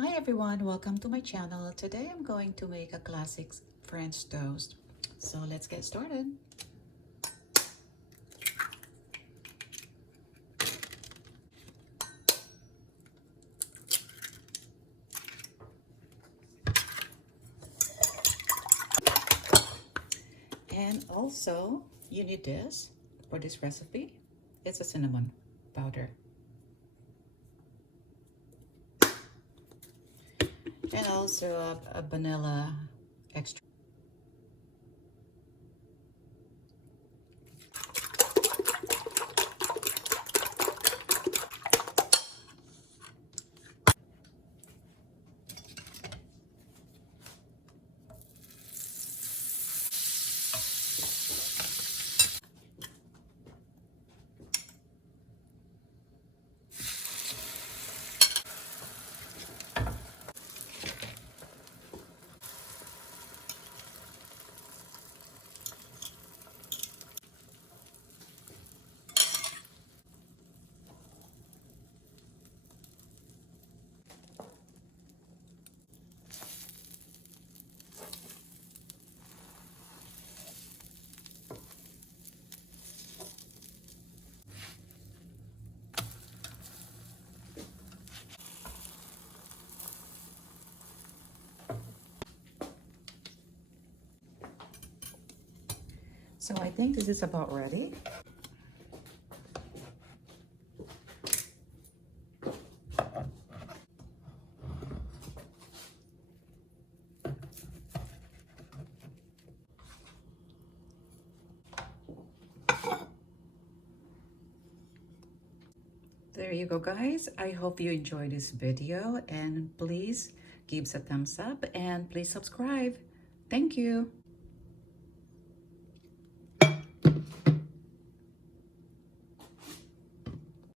Hi everyone, welcome to my channel. Today I'm going to make a classic French toast. So let's get started. And also you need this for this recipe. It's a cinnamon powder. And also a vanilla extract. So I think this is about ready. There you go, guys. I hope you enjoyed this video and please give us a thumbs up and please subscribe. Thank you.